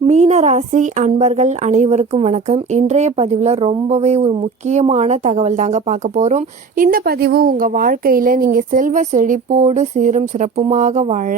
மீனராசி அன்பர்கள் அனைவருக்கும் வணக்கம். இன்றைய பதிவில் ரொம்பவே ஒரு முக்கியமான தகவல் தாங்க பார்க்க போகிறோம் இந்த பதிவு உங்கள் வாழ்க்கையில் நீங்கள் செல்வ செழிப்போடு சீரும் சிறப்புமாக வாழ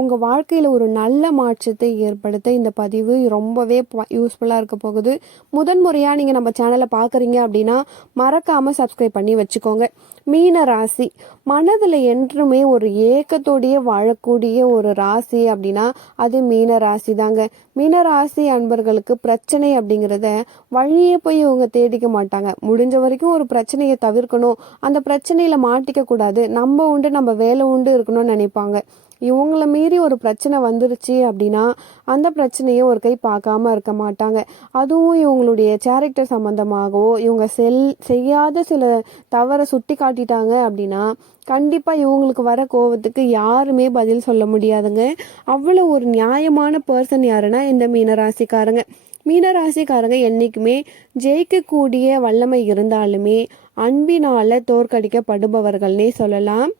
உங்கள் வாழ்க்கையில் ஒரு நல்ல மாற்றத்தை ஏற்படுத்த இந்த பதிவு ரொம்பவே யூஸ்ஃபுல்லாக இருக்க போகுது. முதன்முறையாக நீங்கள் நம்ம சேனலை பார்க்குறீங்க அப்படின்னா மறக்காமல் சப்ஸ்கிரைப் பண்ணி வச்சுக்கோங்க. மீன ராசி மனதில் என்றுமே ஒரு ஏக்கத்தோடைய வாழக்கூடிய ஒரு ராசி அப்படின்னா அது மீன ராசி தாங்க. மீனராசி அன்பர்களுக்கு பிரச்சனை அப்படிங்கிறத வழியே போய் இவங்க தேடிக்க மாட்டாங்க. முடிஞ்ச வரைக்கும் ஒரு பிரச்சனையை தவிர்க்கணும். அந்த பிரச்சனையில மாட்டிக்க கூடாது. நம்ம உண்டு நம்ம வேலை உண்டு இருக்கணும்னு நினைப்பாங்க. இவங்களை மீறி ஒரு பிரச்சனை வந்துருச்சு அப்படின்னா அந்த பிரச்சனையை ஒரு கை பார்க்காம இருக்க மாட்டாங்க. அதுவும் இவங்களுடைய கேரக்டர் சம்மந்தமாகவோ இவங்க செல் செய்யாத சில தவறை சுட்டி காட்டிட்டாங்க அப்படின்னா கண்டிப்பாக இவங்களுக்கு வர கோவத்துக்கு யாருமே பதில் சொல்ல முடியாதுங்க. அவ்வளோ ஒரு நியாயமான பர்சன் யாருன்னா இந்த மீனராசிக்காரங்க. மீனராசிக்காரங்க என்றைக்குமே ஜெயிக்கக்கூடிய வல்லமை இருந்தாலுமே அன்பினால தோற்கடிக்கப்படுபவர்கள்னே சொல்லலாம்.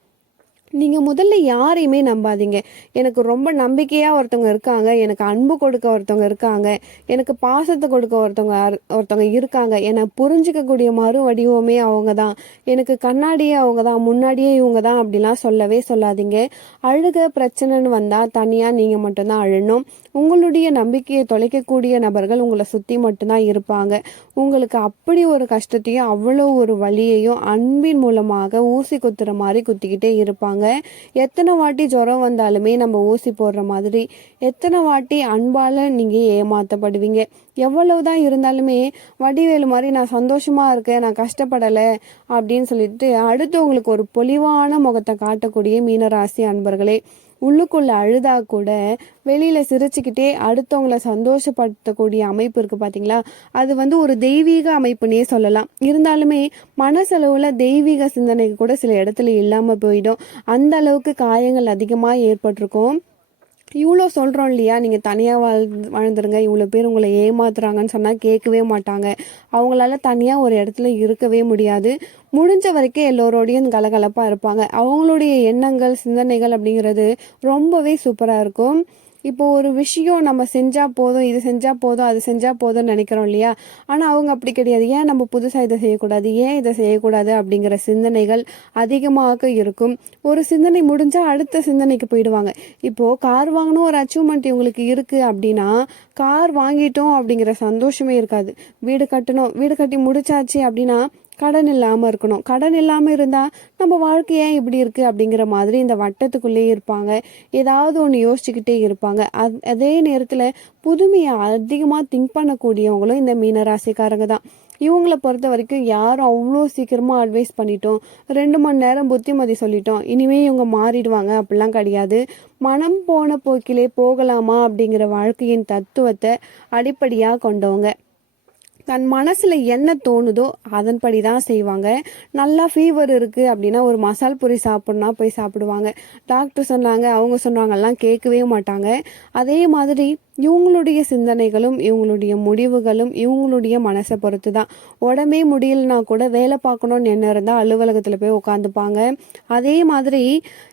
நீங்கள் முதல்ல யாரையுமே நம்பாதீங்க. எனக்கு ரொம்ப நம்பிக்கையாக ஒருத்தவங்க இருக்காங்க. எனக்கு அன்பு கொடுக்க ஒருத்தவங்க இருக்காங்க. எனக்கு பாசத்தை கொடுக்க ஒருத்தவங்க அர்- ஒருத்தவங்க இருக்காங்க. என்னை புரிஞ்சிக்கக்கூடிய மறு வடிவமே அவங்க தான் எனக்கு கண்ணாடியே அவங்க தான் முன்னாடியே இவங்க தான் அப்படிலாம் சொல்லவே சொல்லாதீங்க. அழுக பிரச்சனைன்னு வந்தால் தனியாக நீங்கள் மட்டும்தான் அழணும். உங்களுடைய நம்பிக்கையை தொலைக்கக்கூடிய நபர்கள் உங்களை சுற்றி மட்டும்தான் இருப்பாங்க. உங்களுக்கு அப்படி ஒரு கஷ்டத்தையும் அவ்வளோ ஒரு வழியையும் அன்பின் மூலமாக ஊசி குத்துற மாதிரி குத்திக்கிட்டே இருப்பாங்க. எத்தனை வாட்டி ஜுரம் வந்தாலுமே நம்ம ஊசி போடுற மாதிரி எத்தனை வாட்டி அன்பால் நீங்கள் ஏமாற்றப்படுவீங்க எவ்வளவுதான் இருந்தாலுமே வடிவேலு மாதிரி நான் சந்தோஷமாக இருக்கேன் நான் கஷ்டப்படலை அப்படின்னு சொல்லிட்டு அடுத்தவங்களுக்கு ஒரு பொலிவான முகத்தை காட்டக்கூடிய மீனராசி அன்பர்களே உள்ளுக்குள்ளே அழுதா கூட வெளியில் சிரிச்சுக்கிட்டே அடுத்தவங்கள சந்தோஷப்படுத்தக்கூடிய அமைப்பு இருக்குது பார்த்தீங்களா அது வந்து ஒரு தெய்வீக அமைப்புன்னே சொல்லலாம். இருந்தாலுமே மனசளவில் தெய்வீக சிந்தனைக்கு கூட சில இடத்துல இல்லாமல் போயிடும். அந்த அளவுக்கு காயங்கள் அதிகமாக ஏற்பட்டிருக்கும். இவ்வளோ சொல்கிறோம் இல்லையா? நீங்கள் தனியாக வாழ் வாழ்ந்துருங்க. இவ்வளோ பேர் உங்களை ஏமாத்துறாங்கன்னு சொன்னால் கேட்கவே மாட்டாங்க. அவங்களால தனியாக ஒரு இடத்துல இருக்கவே முடியாது. முடிஞ்ச வரைக்கும் எல்லோரோடையும் கலகலப்பாக இருப்பாங்க. அவங்களுடைய எண்ணங்கள் சிந்தனைகள் அப்படிங்கிறது ரொம்பவே சூப்பராக இருக்கும். இப்போ ஒரு விஷயம் நம்ம செஞ்சால் போதும் இது செஞ்சால் போதும் அது செஞ்சால் போதும்னு நினைக்கிறோம் இல்லையா? ஆனால் அவங்க அப்படி கிடையாது. ஏன் நம்ம புதுசாக இதை செய்யக்கூடாது? ஏன் இதை செய்யக்கூடாது? அப்படிங்கிற சிந்தனைகள் அதிகமாக இருக்கும். ஒரு சிந்தனை முடிஞ்சால் அடுத்த சிந்தனைக்கு போயிடுவாங்க. இப்போது கார் வாங்கணும் ஒரு அச்சீவ்மெண்ட் இவங்களுக்கு இருக்குது அப்படின்னா கார் வாங்கிட்டோம் அப்படிங்கிற சந்தோஷமே இருக்காது. வீடு கட்டணும். வீடு கட்டி முடிச்சாச்சு அப்படின்னா கடன் இல்லாமல் இருக்கணும். கடன் இல்லாமல் இருந்தால் நம்ம வாழ்க்கை ஏன் இப்படி இருக்குது அப்படிங்கிற மாதிரி இந்த வட்டத்துக்குள்ளேயே இருப்பாங்க. ஏதாவது ஒன்று யோசிச்சுக்கிட்டே இருப்பாங்க. அத் அதே நேரத்தில் புதுமையை அதிகமாக திங்க் பண்ணக்கூடியவங்களும் இந்த மீனராசிக்காரங்க தான். இவங்கள பொறுத்த வரைக்கும் யாரும் அவ்வளோ சீக்கிரமாக அட்வைஸ் பண்ணிட்டோம். ரெண்டு மணி நேரம் புத்திமதி சொல்லிட்டோம். இனிமே இவங்க மாறிடுவாங்க. அப்படிலாம் கிடையாது. மனம் போன போக்கிலே போகலாமா அப்படிங்கிற வாழ்க்கையின் தத்துவத்தை அடிப்படையாக கொண்டவங்க. தன் மனசில் என்ன தோணுதோ அதன்படி தான் செய்வாங்க. நல்லா ஃபீவர் இருக்குது அப்படின்னா ஒரு மசால் பொரி சாப்பிட்னா போய் சாப்பிடுவாங்க. டாக்டர் சொன்னாங்க அவங்க சொன்னாங்கலாம் கேட்கவே மாட்டாங்க. அதே மாதிரி இவங்களுடைய சிந்தனைகளும் இவங்களுடைய முடிவுகளும் இவங்களுடைய மனசை பொறுத்து தான் உடம்பே முடியலனா கூட வேலை பார்க்கணும்னு என்ன இருந்தால் அலுவலகத்தில் போய் உட்காந்துப்பாங்க அதே மாதிரி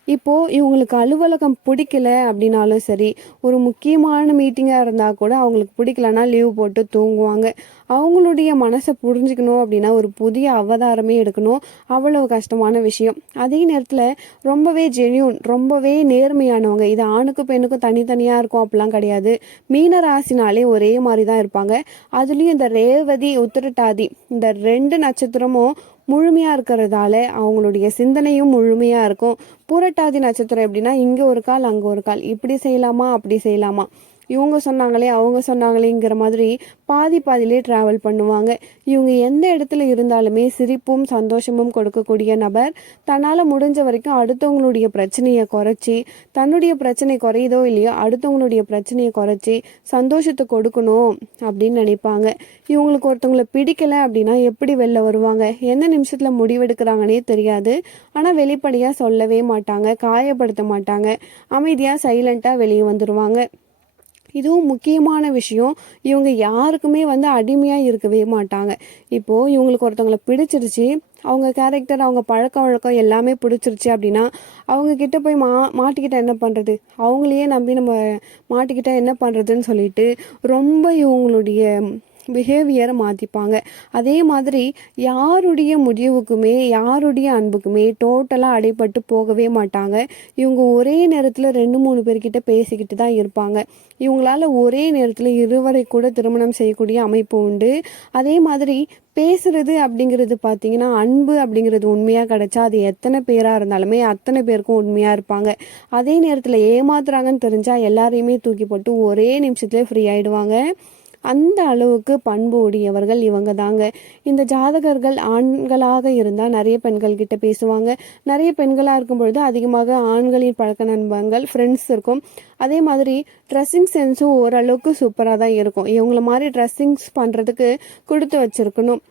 இப்போது இவங்களுக்கு அலுவலகம் பிடிக்கல அப்படின்னாலும் சரி ஒரு முக்கியமான மீட்டிங்காக இருந்தால் கூட அவங்களுக்கு பிடிக்கலனா லீவ் போட்டு தூங்குவாங்க. அவங்களுடைய மனசை புரிஞ்சுக்கணும் அப்படின்னா ஒரு புதிய அவதாரமே எடுக்கணும். அவ்வளவு கஷ்டமான விஷயம். அதே நேரத்தில் ரொம்பவே ஜெனியூன் ரொம்பவே நேர்மையானவங்க. இது ஆணுக்கும் பெண்ணுக்கும் தனித்தனியாக இருக்கும் அப்படிலாம் கிடையாது. மீன ராசினாலே ஒரே மாதிரி தான் இருப்பாங்க. அதுலேயும் இந்த ரேவதி உத்திரட்டாதி இந்த ரெண்டு நட்சத்திரமும் முழுமையாக இருக்கிறதால அவங்களுடைய சிந்தனையும் முழுமையாக இருக்கும். பூரட்டாதி நட்சத்திரம் எப்படின்னா இங்கே ஒரு கால் அங்கே ஒரு கால். இப்படி செய்யலாமா? அப்படி செய்யலாமா? இவங்க சொன்னாங்களே அவங்க சொன்னாங்களேங்கிற மாதிரி பாதி பாதியிலே ட்ராவல் பண்ணுவாங்க. இவங்க எந்த இடத்துல இருந்தாலுமே சிரிப்பும் சந்தோஷமும் கொடுக்கக்கூடிய நபர். தன்னால் முடிஞ்ச வரைக்கும் அடுத்தவங்களுடைய பிரச்சனையை குறைச்சி தன்னுடைய பிரச்சனை குறையுதோ இல்லையோ அடுத்தவங்களுடைய பிரச்சனையை குறைச்சி சந்தோஷத்தை கொடுக்கணும் அப்படின்னு நினைப்பாங்க. இவங்களுக்கு ஒருத்தவங்களை பிடிக்கல அப்படின்னா எப்படி வெளில வருவாங்க? எந்த நிமிஷத்தில் முடிவெடுக்கிறாங்கன்னே தெரியாது. ஆனால் வெளிப்படையாக சொல்லவே மாட்டாங்க காயப்படுத்த மாட்டாங்க. அமைதியாக சைலண்ட்டாக வெளியே வந்துடுவாங்க இதுவும் முக்கியமான விஷயம். இவங்க யாருக்குமே வந்து அடிமையாக இருக்கவே மாட்டாங்க. இப்போது இவங்களுக்கு ஒருத்தவங்களை பிடிச்சிருச்சு. அவங்க கேரக்டர் அவங்க பழக்க வழக்கம் எல்லாமே பிடிச்சிருச்சு அப்படின்னா அவங்க கிட்ட போய் மா மாட்டிக்கிட்டால் என்ன பண்ணுறது அவங்களையே நம்பி நம்ம மாட்டிக்கிட்டால் என்ன பண்ணுறதுன்னு சொல்லிட்டு ரொம்ப இவங்களுடைய பிஹேவியரை மாற்றிப்பாங்க அதே மாதிரி யாருடைய முடிவுக்குமே யாருடைய அன்புக்குமே டோட்டலாக அடைப்பட்டு போகவே மாட்டாங்க. இவங்க ஒரே நேரத்தில் ரெண்டு மூணு பேர்கிட்ட பேசிக்கிட்டு தான் இருப்பாங்க. இவங்களால ஒரே நேரத்தில் இருவரை கூட திருமணம் செய்யக்கூடிய அமைப்பு உண்டு. அதே மாதிரி பேசுறது அப்படிங்கிறது பார்த்தீங்கன்னா அன்பு அப்படிங்கிறது உண்மையாக கிடைச்சா அது எத்தனை பேராக இருந்தாலுமே அத்தனை பேருக்கும் உண்மையாக இருப்பாங்க. அதே நேரத்தில் ஏமாத்துறாங்கன்னு தெரிஞ்சால் எல்லாரையுமே தூக்கி போட்டு ஒரே நிமிஷத்துலேயே ஃப்ரீ ஆகிடுவாங்க அந்த அளவுக்கு பண்பு உடையவர்கள் இவங்க தாங்க. இந்த ஜாதகர்கள் ஆண்களாக இருந்தால் நிறைய பெண்கள் கிட்ட பேசுவாங்க. நிறைய பெண்களாக இருக்கும் பொழுது அதிகமாக ஆண்களின் பழக்க நண்பங்கள் ஃப்ரெண்ட்ஸ் இருக்கும். அதே மாதிரி ட்ரெஸ்ஸிங் சென்ஸும் ஓரளவுக்கு சூப்பராக தான் இருக்கும். இவங்கள மாதிரி ட்ரெஸ்ஸிங்ஸ் பண்ணுறதுக்கு கொடுத்து வச்சிருக்கணும்.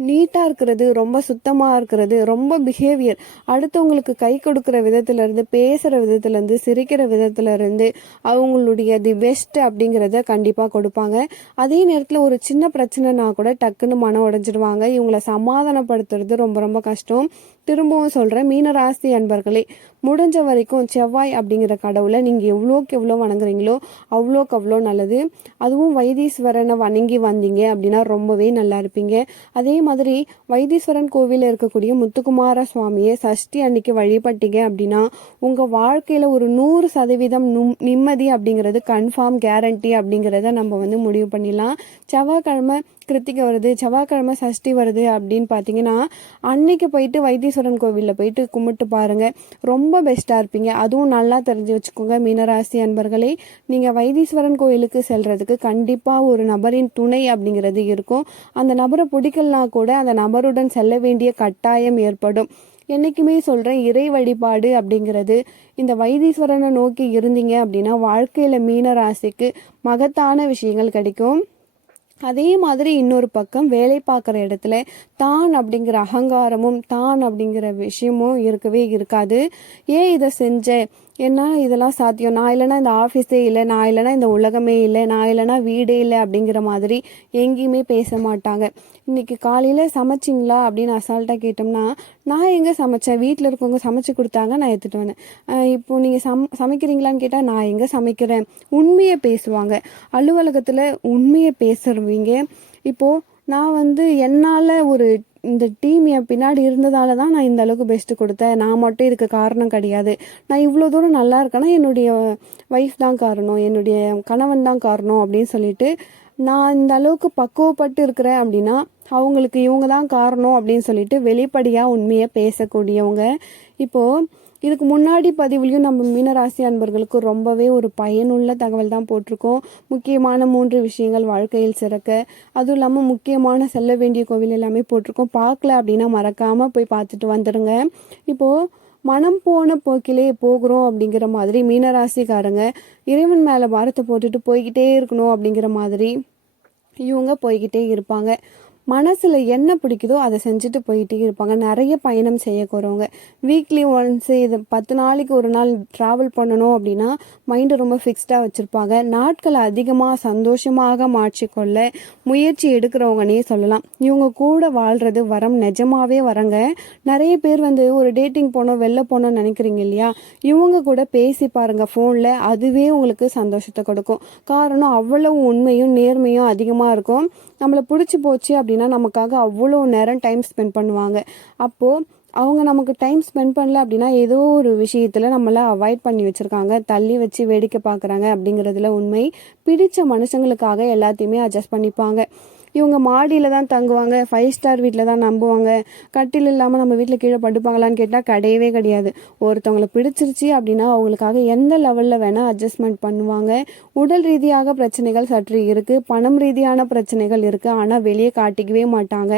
நீட்டாக இருக்கிறது ரொம்ப சுத்தமாக இருக்கிறது ரொம்ப பிஹேவியர் அடுத்தவங்களுக்கு கை கொடுக்குற விதத்துலேருந்து பேசுகிற விதத்துலேருந்து சிரிக்கிற விதத்துலேருந்து அவங்களுடைய தி பெஸ்ட் அப்படிங்கிறத கண்டிப்பாக கொடுப்பாங்க. அதே நேரத்தில் ஒரு சின்ன பிரச்சனைனா கூட டக்குன்னு மனம் உடஞ்சிடுவாங்க. இவங்கள சமாதானப்படுத்துறது ரொம்ப ரொம்ப கஷ்டம். திரும்பவும் சொல்கிறேன் மீனராசி அன்பர்களே முடிஞ்ச வரைக்கும் செவ்வாய் அப்படிங்கிற கடவுளை நீங்கள் எவ்வளோக்கு எவ்வளோ வணங்குறீங்களோ அவ்வளோக்கு அவ்வளோ நல்லது. அதுவும் வைத்தீஸ்வரனை வணங்கி வந்தீங்க அப்படின்னா ரொம்பவே நல்லா இருப்பீங்க. அதே மாதிரி வைத்தீஸ்வரன் கோவிலில் இருக்கக்கூடிய முத்துக்குமார சுவாமியை சஷ்டி அன்னைக்கு வழிபட்டீங்க அப்படின்னா உங்கள் வாழ்க்கையில் ஒரு நூறு சதவீதம் நும் நிம்மதி அப்படிங்கிறது கன்ஃபார்ம் கேரண்டி அப்படிங்கிறத நம்ம வந்து முடிவு பண்ணிடலாம். செவ்வாய்க்கிழமை கிருத்திகை வருது செவ்வாய்க்கிழமை சஷ்டி வருது அப்படின்னு பார்த்தீங்கன்னா அன்னைக்கு போயிட்டு வைத்தீஸ்வரன் கோவிலில் போயிட்டு கும்பிட்டு பாருங்கள் ரொம்ப பெஸ்ட்டாக இருப்பீங்க. அதுவும் நல்லா தெரிஞ்சு வச்சுக்கோங்க மீனராசி அன்பர்களே. நீங்கள் வைத்தீஸ்வரன் கோயிலுக்கு செல்கிறதுக்கு கண்டிப்பாக ஒரு நபரின் துணை அப்படிங்கிறது இருக்கும். அந்த நபரை பிடிக்கலனா கூட அந்த நபருடன் செல்ல வேண்டிய கட்டாயம் ஏற்படும். என்றைக்குமே சொல்கிறேன் இறை வழிபாடு அப்படிங்கிறது. இந்த வைத்தீஸ்வரனை நோக்கி இருந்தீங்க அப்படின்னா வாழ்க்கையில் மீன ராசிக்கு மகத்தான விஷயங்கள் கிடைக்கும். அதே மாதிரி இன்னொரு பக்கம் வேலை பார்க்குற இடத்துல தான் அப்படிங்கிற அகங்காரமும் தான் அப்படிங்கிற விஷயமும் இருக்கவே இருக்காது. ஏன் இதை செஞ்ச? என்ன இதெல்லாம் சாத்தியம்? நான் இல்லைனா இந்த ஆஃபீஸே இல்லை நான் இல்லைனா இந்த உலகமே இல்லை நான் இல்லைனா வீடே இல்லை அப்படிங்கிற மாதிரி எங்கேயுமே பேச மாட்டாங்க. இன்னைக்கு காலையில் சமைச்சிங்களா அப்படின்னு அசால்ட்டாக கேட்டோம்னா நான் எங்கே சமைச்சேன்? வீட்டில் இருக்கவங்க சமைச்சு கொடுத்தாங்க நான் எடுத்துகிட்டு வந்தேன். இப்போ நீங்கள் சம் சமைக்கிறீங்களான்னு கேட்டால் நான் எங்கே சமைக்கிறேன்? உண்மையை பேசுவாங்க. அலுவலகத்தில் உண்மையை பேசுறவங்க. இப்போது நான் வந்து என்னால் ஒரு இந்த டீம் என் பின்னாடி இருந்ததால தான் நான் இந்த அளவுக்கு பெஸ்ட்டு கொடுத்தேன். நான் மட்டும் இதுக்கு காரணம் கிடையாது. நான் இவ்வளோ தூரம் நல்லா இருக்கேன்னா என்னுடைய ஒய்ஃப் தான் காரணம். என்னுடைய கணவன் தான் காரணம் அப்படின்னு சொல்லிட்டு நான் இந்த அளவுக்கு பக்குவப்பட்டு இருக்கிறேன் அப்படின்னா அவங்களுக்கு இவங்க தான் காரணம் அப்படின்னு சொல்லிட்டு வெளிப்படையாக உண்மையை பேசக்கூடியவங்க. இப்போது இதுக்கு முன்னாடி பதிவுலையும் நம்ம மீனராசி அன்பர்களுக்கு ரொம்பவே ஒரு பயனுள்ள தகவல் தான் போட்டிருக்கோம். முக்கியமான மூன்று விஷயங்கள் வாழ்க்கையில் சிறக்க அதுவும் இல்லாமல் முக்கியமான செல்ல வேண்டிய கோவில் எல்லாமே போட்டிருக்கோம். பார்க்கல அப்படின்னா மறக்காமல் போய் பார்த்துட்டு வந்துடுங்க இப்போது மனம் போன போக்கிலே போகிறோம் அப்படிங்கிற மாதிரி மீனராசிக்காரங்க இறைவன் மேலே பாரத்தை போட்டுட்டு போய்கிட்டே இருக்கணும் அப்படிங்கிற மாதிரி இவங்க போய்கிட்டே இருப்பாங்க. மனசில் என்ன பிடிக்குதோ அதை செஞ்சுட்டு போயிட்டே இருப்பாங்க. நிறைய பயணம் செய்யக்கூறவங்க வீக்லி ஒன்ஸ் இது பத்து நாளைக்கு ஒரு நாள் ட்ராவல் பண்ணணும் அப்படின்னா மைண்டை ரொம்ப ஃபிக்ஸ்டாக வச்சுருப்பாங்க. நாட்களை அதிகமாக சந்தோஷமாக மாற்றிக்கொள்ள முயற்சி எடுக்கிறவங்கன்னே சொல்லலாம். இவங்க கூட வாழ்கிறது வரம் நிஜமாகவே வரங்க. நிறைய பேர் வந்து ஒரு டேட்டிங் போனோம் வெளில போனோம்னு நினைக்கிறீங்க இல்லையா? இவங்க கூட பேசி பாருங்கள் ஃபோனில் அதுவே உங்களுக்கு சந்தோஷத்தை கொடுக்கும். காரணம் அவ்வளவு உண்மையும் நேர்மையும் அதிகமாக இருக்கும். நம்மளை பிடிச்சி போச்சு அப்படி அப்படின்னா நமக்காக அவ்வளோ நேரம் டைம் ஸ்பெண்ட் பண்ணுவாங்க. அப்போது அவங்க நமக்கு டைம் ஸ்பெண்ட் பண்ணல அப்படின்னா ஏதோ ஒரு விஷயத்தில் நம்மளை அவாய்ட் பண்ணி வச்சுருக்காங்க. தள்ளி வச்சு வேடிக்கை பார்க்குறாங்க அப்படிங்கிறதுல உண்மை. பிடித்த மனுஷங்களுக்காக எல்லாத்தையுமே அட்ஜஸ்ட் பண்ணிப்பாங்க. இவங்க மாடியில் தான் தங்குவாங்க. ஃபைவ் ஸ்டார் வீட்டில் தான் நம்புவாங்க. கட்டில் இல்லாமல் நம்ம வீட்டில் கீழே படுப்பாங்களான்னு கேட்டால் கிடையவே கிடையாது. ஒருத்தவங்களை பிடிச்சிருச்சு அப்படின்னா அவங்களுக்காக எந்த லெவலில் வேணால் அட்ஜஸ்ட்மெண்ட் பண்ணுவாங்க. உடல் ரீதியாக பிரச்சனைகள் சற்று இருக்குது பணம் ரீதியான பிரச்சனைகள் இருக்குது ஆனால் வெளியே காட்டிக்கவே மாட்டாங்க.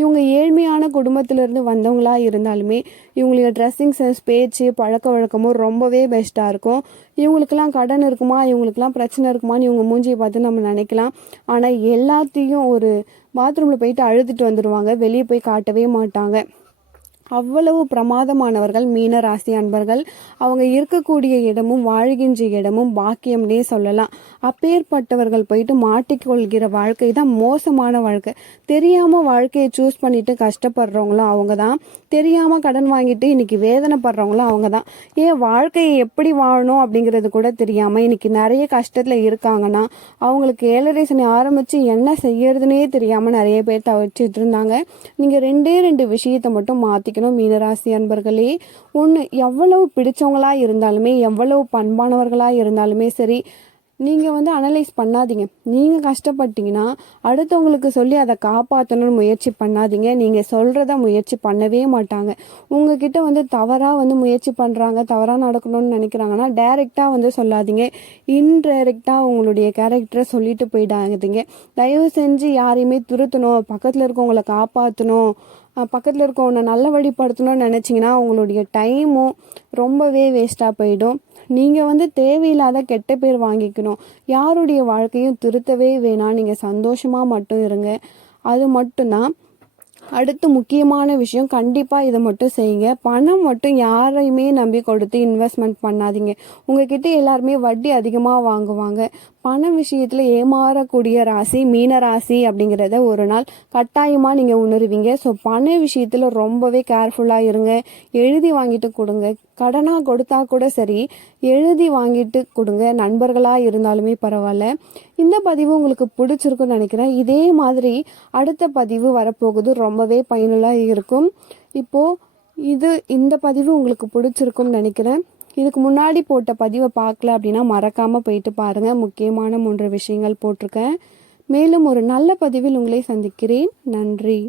இவங்க ஏழ்மையான குடும்பத்திலிருந்து வந்தவங்களாக இருந்தாலுமே இவங்களுடைய ட்ரெஸ்ஸிங் சென்ஸ் பேச்சு பழக்க வழக்கமும் ரொம்பவே பெஸ்ட்டாக இருக்கும். இவங்களுக்கெல்லாம் கடன் இருக்குமா? இவங்களுக்கெல்லாம் பிரச்சனை இருக்குமான்னு இவங்க மூஞ்சியை பார்த்து நம்ம நினைக்கலாம். ஆனால் எல்லாத்தையும் ஒரு பாத்ரூமில் போயிட்டு அழுதுட்டு வந்துடுவாங்க வெளியே போய் காட்டவே மாட்டாங்க. அவ்வளவு பிரமாதமானவர்கள் மீன ராசி அன்பர்கள். அவங்க இருக்கக்கூடிய இடமும் வாழ்கின்ற இடமும் பாக்கியம்னே சொல்லலாம். அப்பேற்பட்டவர்கள் போயிட்டு மாட்டிக்கொள்கிற வாழ்க்கை தான் மோசமான வாழ்க்கை. தெரியாம வாழ்க்கையை சூஸ் பண்ணிட்டு கஷ்டப்படுறவங்களும் அவங்க தான். தெரியாம கடன் வாங்கிட்டு இன்னைக்கு வேதனைப்படுறவங்களும் அவங்க தான். ஏன் வாழ்க்கையை எப்படி வாழணும் அப்படிங்கிறது கூட தெரியாம இன்னைக்கு நிறைய கஷ்டத்துல இருக்காங்கன்னா அவங்களுக்கு ஏழரை சனி ஆரம்பிச்சு என்ன செய்யறதுனே தெரியாம நிறைய பேர் தவிச்சிட்டு இருந்தாங்க. நீங்க ரெண்டே ரெண்டு விஷயத்தை மட்டும் வைக்கணும் மீனராசி அன்பர்களே ஒன்று எவ்வளவு பிடிச்சவங்களா இருந்தாலுமே எவ்வளவு பண்பானவர்களா இருந்தாலுமே சரி நீங்கள் வந்து அனலைஸ் பண்ணாதீங்க. நீங்கள் கஷ்டப்பட்டீங்கன்னா அடுத்தவங்களுக்கு சொல்லி அதை காப்பாற்றணும்னு முயற்சி பண்ணாதீங்க. நீங்கள் சொல்கிறத முயற்சி பண்ணவே மாட்டாங்க. உங்ககிட்ட வந்து தவறாக வந்து முயற்சி பண்ணுறாங்க தவறாக நடக்கணும்னு நினைக்கிறாங்கன்னா டைரெக்டாக வந்து சொல்லாதீங்க. இன்டைரக்டாக உங்களுடைய கேரக்டரை சொல்லிட்டு போயிடாதீங்க. தயவு செஞ்சு யாரையுமே துருத்தணும். பக்கத்தில் இருக்கவங்கள காப்பாற்றணும் பக்கத்தில் இருக்கவனை நல்ல வழிபடுத்தணும்னு நினச்சிங்கன்னா உங்களுடைய டைமும் ரொம்பவே வேஸ்ட்டாக போயிடும். நீங்கள் வந்து தேவையில்லாத கெட்ட பேர் வாங்கிக்கணும். யாருடைய வாழ்க்கையும் திருத்தவே வேணாம். நீங்கள் சந்தோஷமாக மட்டும் இருங்க. அது மட்டும்தான். அடுத்து முக்கியமான விஷயம் கண்டிப்பாக இதை மட்டும் செய்யுங்க. பணம் மட்டும் யாரையுமே நம்பி கொடுத்து இன்வெஸ்ட்மெண்ட் பண்ணாதீங்க. உங்ககிட்ட எல்லாருமே வட்டி அதிகமாக வாங்குவாங்க. பண விஷயத்தில் ஏமாறக்கூடிய ராசி மீன ராசி அப்படிங்கிறத ஒரு நாள் கட்டாயமாக நீங்கள் உணருவீங்க. ஸோ பண விஷயத்தில் ரொம்பவே கேர்ஃபுல்லாக இருங்க. எழுதி வாங்கிட்டு கொடுங்க. கடனாக கொடுத்தா கூட சரி எழுதி வாங்கிட்டு கொடுங்க நண்பர்களாக இருந்தாலுமே பரவாயில்ல. இந்த பதிவு உங்களுக்கு பிடிச்சிருக்குன்னு நினைக்கிறேன். இதே மாதிரி அடுத்த பதிவு வரப்போகுது. ரொம்பவே பயனுள்ளாக இருக்கும். இப்போது இது இந்த பதிவு உங்களுக்கு பிடிச்சிருக்கும்னு நினைக்கிறேன். இதுக்கு முன்னாடி போட்ட பதிவை பார்க்கல அப்படின்னா மறக்காமல் போயிட்டு பாருங்கள் முக்கியமான மூன்று விஷயங்கள் போட்டிருக்கேன். மேலும் ஒரு நல்ல பதிவில் உங்களை சந்திக்கிறேன். நன்றி.